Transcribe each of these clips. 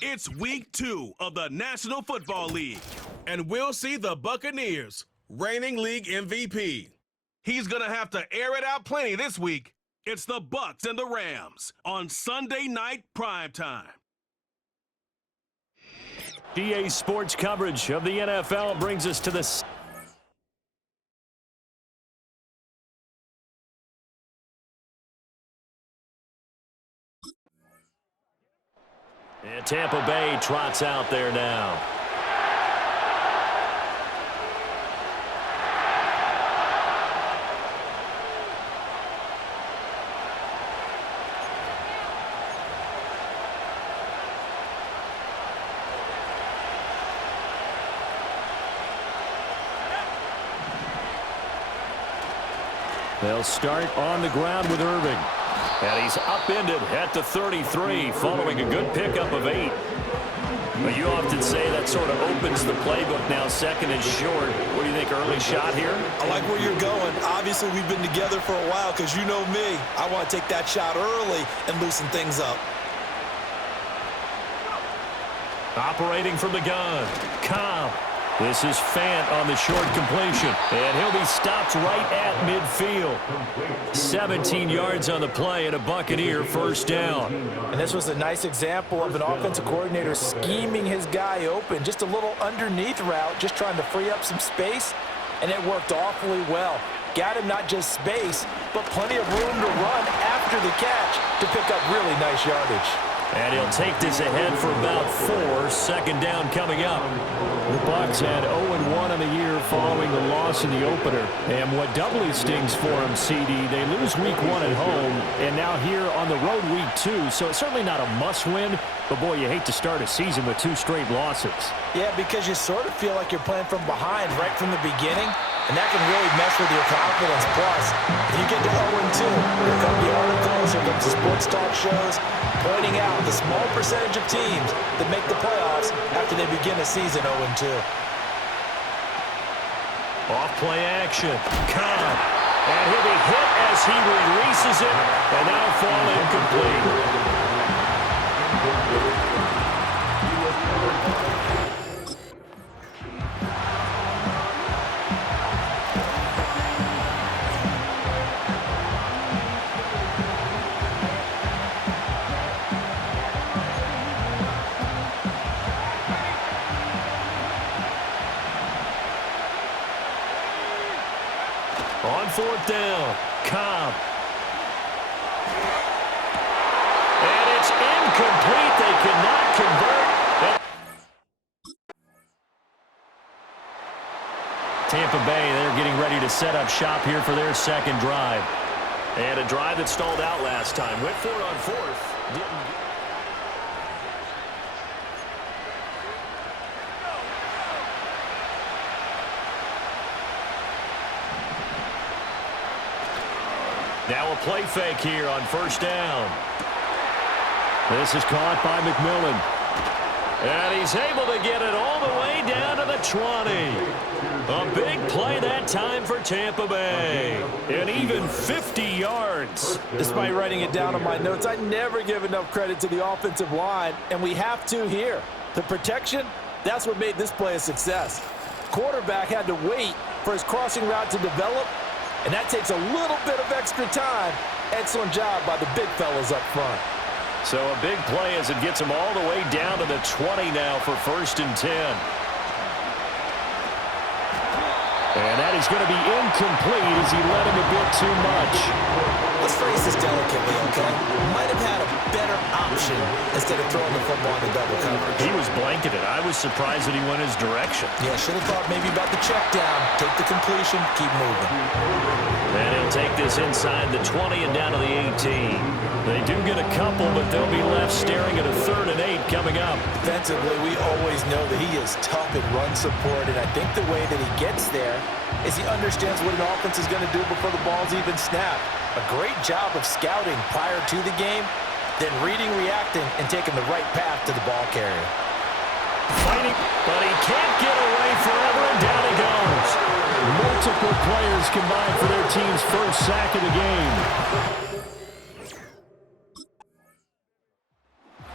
It's week 2 of the National Football League, and we'll see the Buccaneers, reigning league MVP. He's going to have to air it out plenty this week. It's the Bucs and the Rams on Sunday night primetime. GA Sports coverage of the NFL brings us to the... And Tampa Bay trots out there now. They'll start on the ground with Irving. And he's upended at the 33 following a good pickup of 8. But you often say that sort of opens the playbook now, second and short. What do you think, early shot here? I like where you're going. Obviously, we've been together for a while because you know me. I want to take that shot early and loosen things up. Operating from the gun, Cobb. This is Fant on the short completion, and he'll be stopped right at midfield. 17 yards on the play and a Buccaneer first down. And this was a nice example of an offensive coordinator scheming his guy open. Just a little underneath route, just trying to free up some space, and it worked awfully well. Got him not just space, but plenty of room to run after the catch to pick up really nice yardage. And he'll take this ahead for about 4. Second down coming up. The Bucs had 0-1 on the year following the loss in the opener. And what doubly stings for them, CD, they lose week 1 at home, and now here on the road week 2. So it's certainly not a must-win, but boy, you hate to start a season with 2 straight losses. Yeah, because you sort of feel like you're playing from behind right from the beginning, and that can really mess with your confidence. Plus, if you get to 0-2, here come the articles, here comes the sports talk shows, pointing out the small percentage of teams that make the playoffs after they begin a season 0-2. Off play action. Cobb. And he'll be hit as he releases it, and that'll fall incomplete. On fourth down, Cobb. And it's incomplete. They cannot convert. Tampa Bay, they're getting ready to set up shop here for their second drive. And a drive that stalled out last time. Went for it on fourth. Didn't. Now a play fake here on first down. This is caught by McMillan. And he's able to get it all the way down to the 20. A big play that time for Tampa Bay. And even 50 yards. Despite writing it down on my notes, I never give enough credit to the offensive line, and we have to here. The protection, that's what made this play a success. Quarterback had to wait for his crossing route to develop, and that takes a little bit of extra time. Excellent job by the big fellas up front. So a big play as it gets them all the way down to the 20 now for first and 10. And that is going to be incomplete as he led him a bit too much. Let's phrase this delicately, okay? Might have had a better option instead of throwing the football in the double coverage. He was blanketed. I was surprised that he went his direction. Yeah, should have thought maybe about the check down, take the completion, keep moving. And he'll take this inside the 20 and down to the 18. They do get a couple, but they'll be left staring at a 3rd and 8 coming up. Defensively, we always know that he is tough in run support, and I think the way that he gets there is he understands what an offense is going to do before the ball's even snapped. A great job of scouting prior to the game, then reading, reacting, and taking the right path to the ball carrier. Fighting, but he can't get away forever, and down he goes. Multiple players combined for their team's first sack of the game.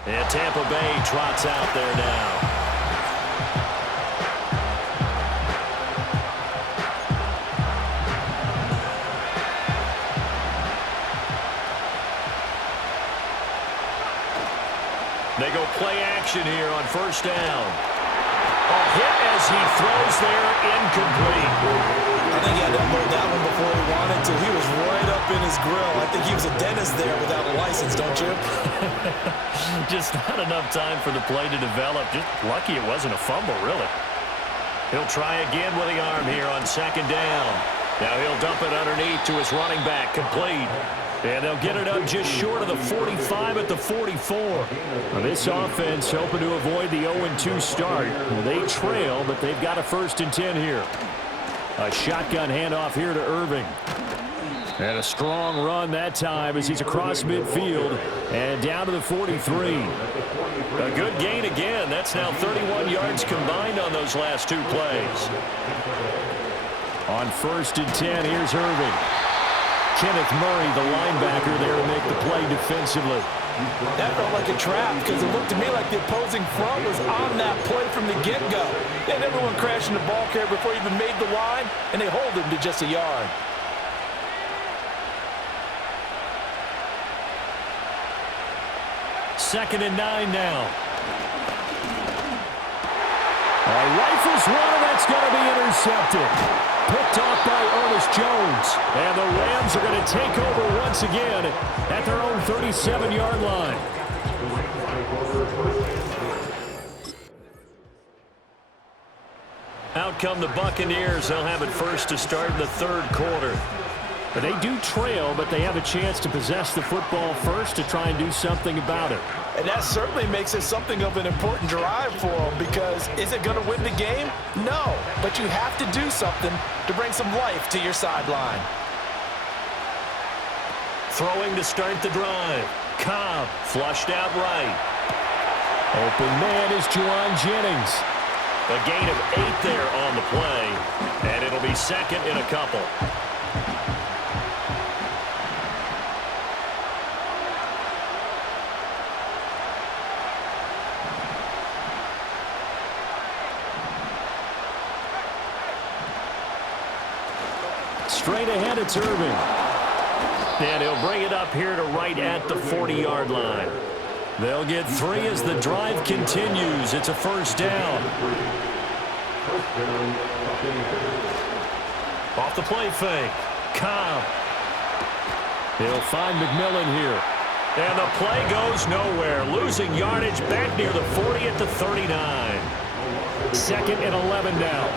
And Tampa Bay trots out there now. They go play action here on first down. A hit as he throws there, incomplete. I think he had to unload that one before he wanted to. He was right up in his grill. I think he was a dentist there without a license, don't you? Just not enough time for the play to develop. Just lucky it wasn't a fumble, really. He'll try again with the arm here on second down. Now he'll dump it underneath to his running back, complete. And they'll get it up just short of the 45 at the 44. Now this offense hoping to avoid the 0-2 start. Well, they trail, but they've got a 1st and 10 here. A shotgun handoff here to Irving. And a strong run that time as he's across midfield and down to the 43. A good gain again. That's now 31 yards combined on those last 2 plays. On 1st and 10, here's Irving. Kenneth Murray, the linebacker, there to make the play defensively. That felt like a trap because it looked to me like the opposing front was on that play from the get-go. They had everyone crashing the ball carrier before he even made the line, and they hold him to just a yard. Second and 9 now. Rifles one, and that's going to be intercepted. Picked off by Ernest Jones. And the Rams are going to take over once again at their own 37-yard line. Out come the Buccaneers. They'll have it first to start in the 3rd quarter. But they do trail, but they have a chance to possess the football first to try and do something about it. And that certainly makes it something of an important drive for them because is it going to win the game? No, but you have to do something to bring some life to your sideline. Throwing to start the drive. Cobb flushed out right. Open man is Juwan Jennings. A gain of 8 there on the play, and it'll be 2nd and a couple. Straight ahead, it's Irving. And he'll bring it up here to right at the 40-yard line. They'll get 3 as the drive continues. It's a 1st down. Off the play fake. Cobb. He'll find McMillan here. And the play goes nowhere. Losing yardage back near the 40 at the 39. 2nd and 11 now.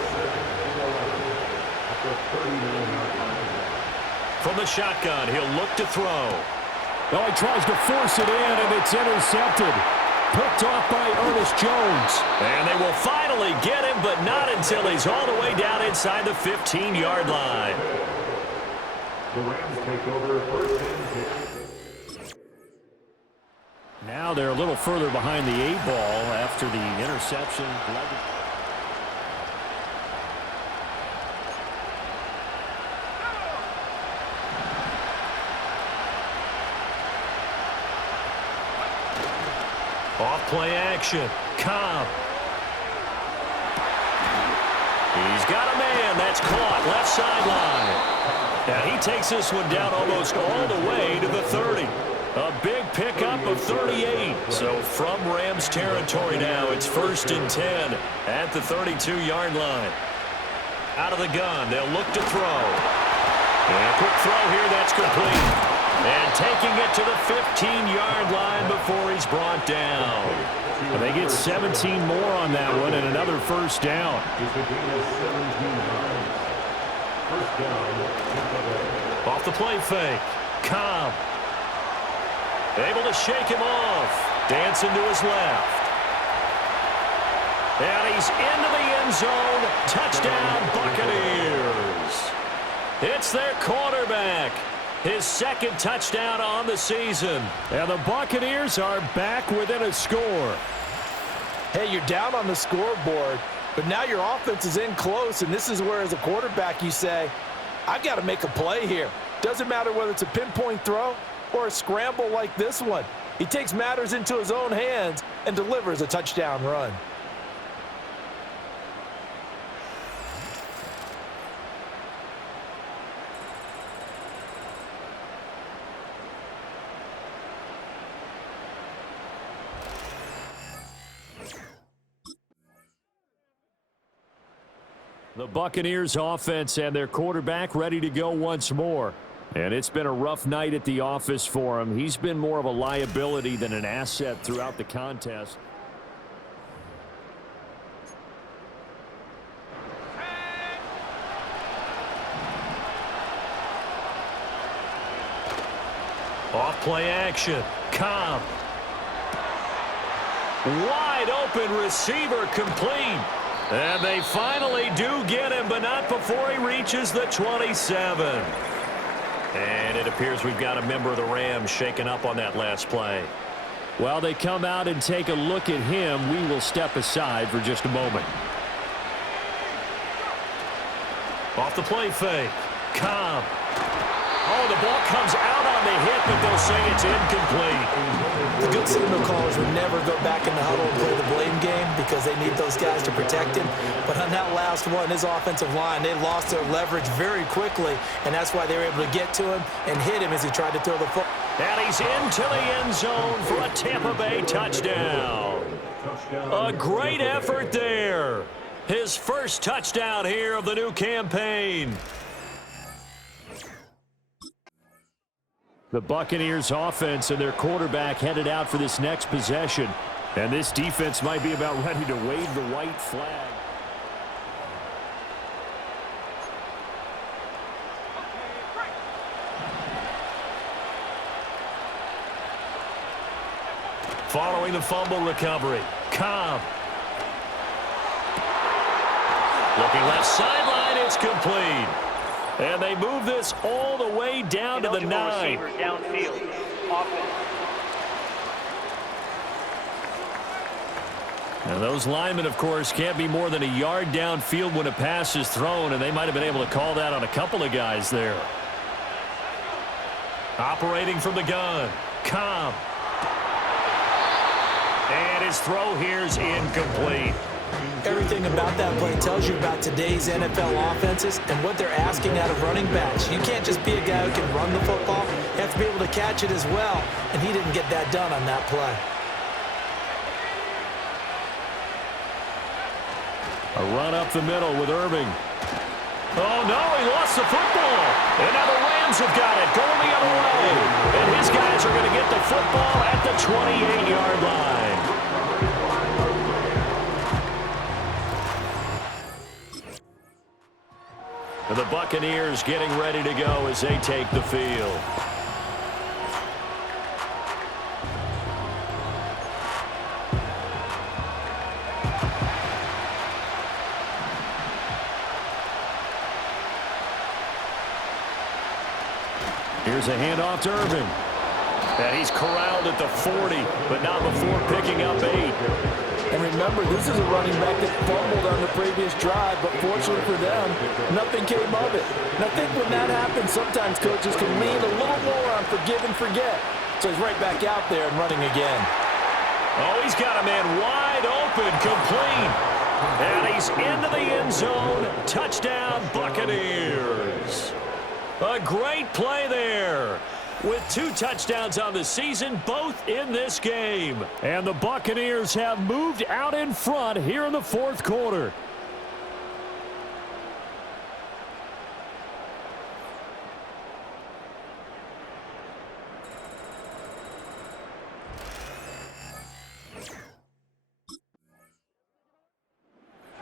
From the shotgun, he'll look to throw. Oh, he tries to force it in, and it's intercepted. Picked off by Ernest Jones. And they will finally get him, but not until he's all the way down inside the 15-yard line. The Rams take over 1st and 10. Now they're a little further behind the 8 ball after the interception. Off play action. Cobb. He's got a man. That's caught. Left sideline. Now he takes this one down almost all the way to the 30. A big pickup of 38. So from Rams territory now, it's 1st and 10 at the 32-yard line. Out of the gun. They'll look to throw. And a quick throw here. That's complete. And taking it to the 15-yard line before he's brought down. And they get 17 more on that one and another 1st down. Off the play fake. Cobb. Able to shake him off. Dancing to his left. And he's into the end zone. Touchdown, Buccaneers. It's their quarterback. His 2nd touchdown on the season. And the Buccaneers are back within a score. Hey, you're down on the scoreboard, but now your offense is in close, and this is where, as a quarterback, you say, I've got to make a play here. Doesn't matter whether it's a pinpoint throw or a scramble like this one. He takes matters into his own hands and delivers a touchdown run. The Buccaneers offense and their quarterback ready to go once more. And it's been a rough night at the office for him. He's been more of a liability than an asset throughout the contest. Off play action. Cobb. Wide open receiver complete. And they finally do get him, but not before he reaches the 27. And it appears we've got a member of the Rams shaken up on that last play. While they come out and take a look at him, we will step aside for just a moment. Off the play fake. Cobb. Oh, the ball comes out on the hit, but they'll say it's incomplete. The good signal callers would never go back in the huddle and play the blame game because they need those guys to protect him. But on that last one, his offensive line, they lost their leverage very quickly, and that's why they were able to get to him and hit him as he tried to throw the football. And he's into the end zone for a Tampa Bay touchdown. A great effort there. His first touchdown here of the new campaign. The Buccaneers offense and their quarterback headed out for this next possession. And this defense might be about ready to wave the white flag. Following the fumble recovery, Cobb. Looking left sideline, it's complete. And they move this all the way down to the 9. Downfield. Offense. And those linemen, of course, can't be more than a yard downfield when a pass is thrown, and they might have been able to call that on a couple of guys there. Operating from the gun, Cobb. And his throw here's incomplete. Everything about that play tells you about today's NFL offenses and what they're asking out of running backs. You can't just be a guy who can run the football. You have to be able to catch it as well, and he didn't get that done on that play. A run up the middle with Irving. Oh, no, he lost the football. And now the Rams have got it, going the other way. And his guys are going to get the football at the 28-yard line. And the Buccaneers getting ready to go as they take the field. Here's a handoff to Irving. And he's corralled at the 40, but not before picking up 8. And remember, this is a running back that fumbled on the previous drive, but fortunately for them, nothing came of it. And I think when that happens, sometimes coaches can lean a little more on forgive and forget. So he's right back out there and running again. Oh, he's got a man wide open, complete. And he's into the end zone. Touchdown, Buccaneers. A great play there. With 2 touchdowns on the season, both in this game. And the Buccaneers have moved out in front here in the fourth quarter.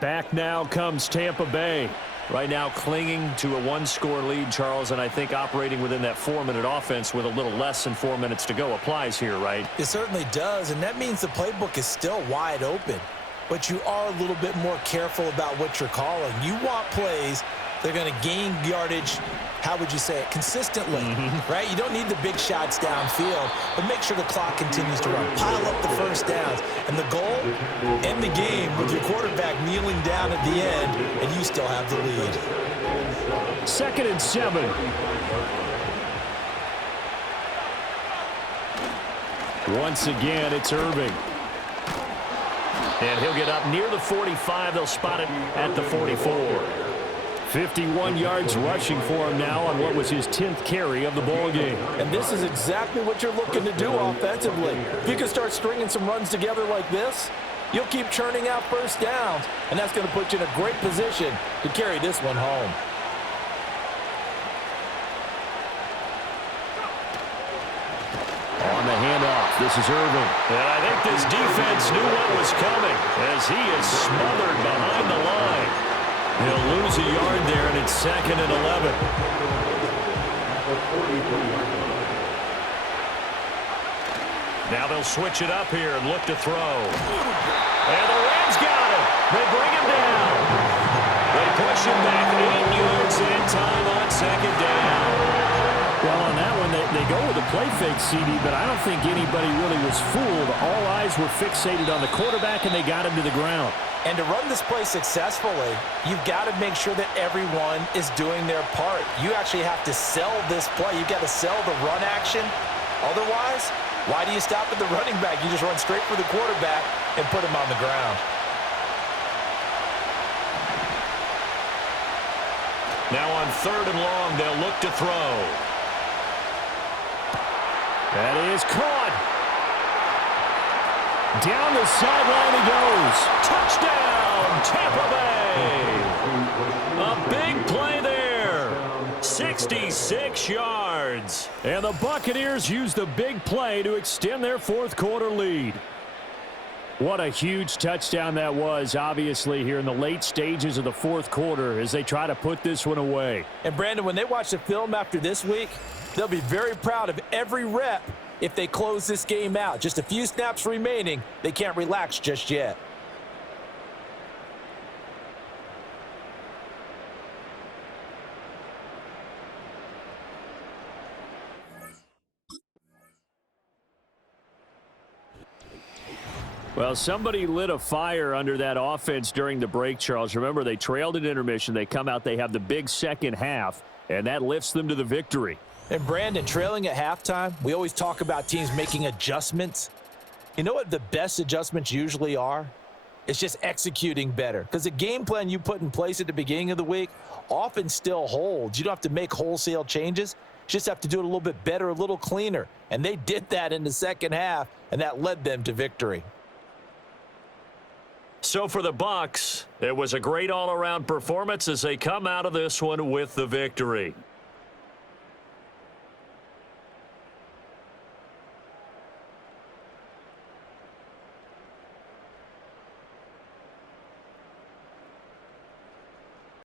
Back now comes Tampa Bay. Right now clinging to a 1-score lead, Charles, and I think operating within that 4-minute offense with a little less than 4 minutes to go applies here, right? It certainly does, and that means the playbook is still wide open. But you are a little bit more careful about what you're calling. You want plays that are going to gain yardage, how would you say it, consistently, right? You don't need the big shots downfield, but make sure the clock continues to run. Pile up the first downs. And the goal, end the game with your quarterback kneeling down at the end, and you still have the lead. 2nd and 7. Once again, it's Irving. And he'll get up near the 45. They'll spot it at the 44. 51 yards rushing for him now on what was his 10th carry of the ball game. And this is exactly what you're looking to do offensively. If you can start stringing some runs together like this, you'll keep churning out first downs, and that's going to put you in a great position to carry this one home. On the handoff, this is Irving. And I think this defense knew what was coming as he is smothered behind the line. He'll lose a yard there, and it's 2nd and 11. Now they'll switch it up here and look to throw. And the Rams got him. They bring him down. They push him back 8 yards in time on 2nd down. Well, on that one, they go with a play fake, CD, but I don't think anybody really was fooled. All eyes were fixated on the quarterback, and they got him to the ground. And to run this play successfully, you've got to make sure that everyone is doing their part. You actually have to sell this play. You've got to sell the run action. Otherwise, why do you stop at the running back? You just run straight for the quarterback and put him on the ground. Now on 3rd and long, they'll look to throw. That is caught. Down the sideline he goes. Touchdown, Tampa Bay. A big play there. 66 yards. And the Buccaneers use the big play to extend their 4th quarter lead. What a huge touchdown that was, obviously, here in the late stages of the 4th quarter as they try to put this one away. And, Brandon, when they watch the film after this week, they'll be very proud of every rep if they close this game out. Just a few snaps remaining. They can't relax just yet. Well, somebody lit a fire under that offense during the break, Charles. Remember, they trailed at intermission. They come out, they have the big second half, and that lifts them to the victory. And, Brandon, trailing at halftime, we always talk about teams making adjustments. You know what the best adjustments usually are? It's just executing better. Because the game plan you put in place at the beginning of the week often still holds. You don't have to make wholesale changes. You just have to do it a little bit better, a little cleaner. And they did that in the second half, and that led them to victory. So for the Bucs, it was a great all-around performance as they come out of this one with the victory.